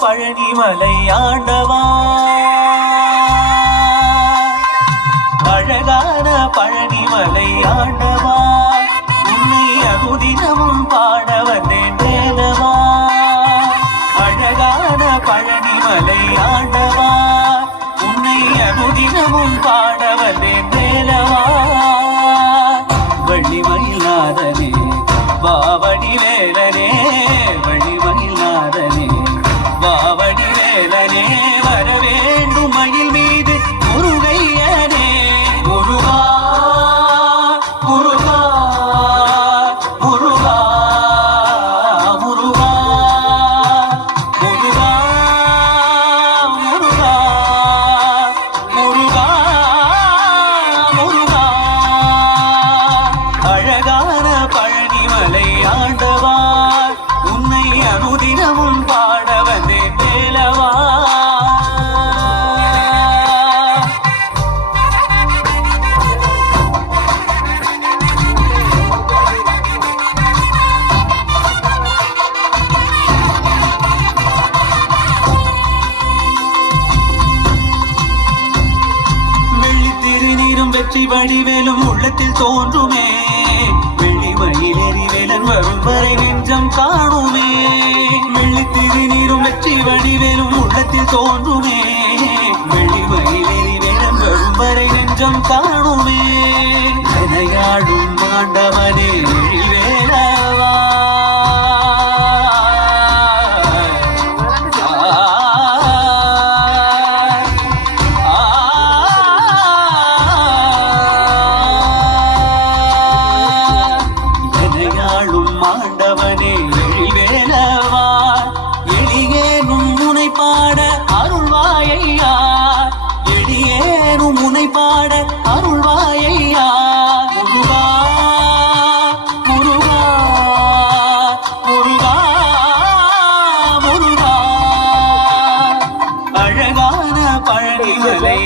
பழனிமலை ஆண்டவா, அழகான பழனிமலை ஆண்டவா, உன்னை அனுதினமும் பாட வந்தேன் வேலவா. அழகான பழனிமலை ஆண்டவா, உன்னை அனுதினமும் பாட வந்தேன் வேலவா. வள்ளிமயிலாதனே பாவடி வேலனே, வள்ளிமயிலாதனே பாவடி வேலனே, வர வேண்டும் மயில் மீது முருகையனே. முருகா முருகா முருகா முருகா முருகா முருகா முருகா முருகா. அழகான பழனிமலை ஆண்டவா, உன்னை அனுதினமும் பாட வந்தேன் வேலவா. வெள்ளி திருநீரும் வெற்றி வடிவேலும் உள்ளத்தில் தோன்றுமே, வெள்ளிமயிலேறி வேலன் வரும் வரை நெஞ்சம் காணுமே. வெள்ளி திருநீரும் வெற்றி வடிவேலும் உள்ளத்தில் தோன்றுமே, வெள்ளிமயிலேறி வேலன் வரும் வரை நெஞ்சம் காணுமே. விளையாடும் ஆண்டவனே வேலவா, ஆண்டவனே வேலவா. எளியேனும் முனை பாட அருள்வாயையா, எளியேனும் முனை பாட அருள்வாயையா. முருகா முருகா முருகா முருகா. அழகான பழனிமலை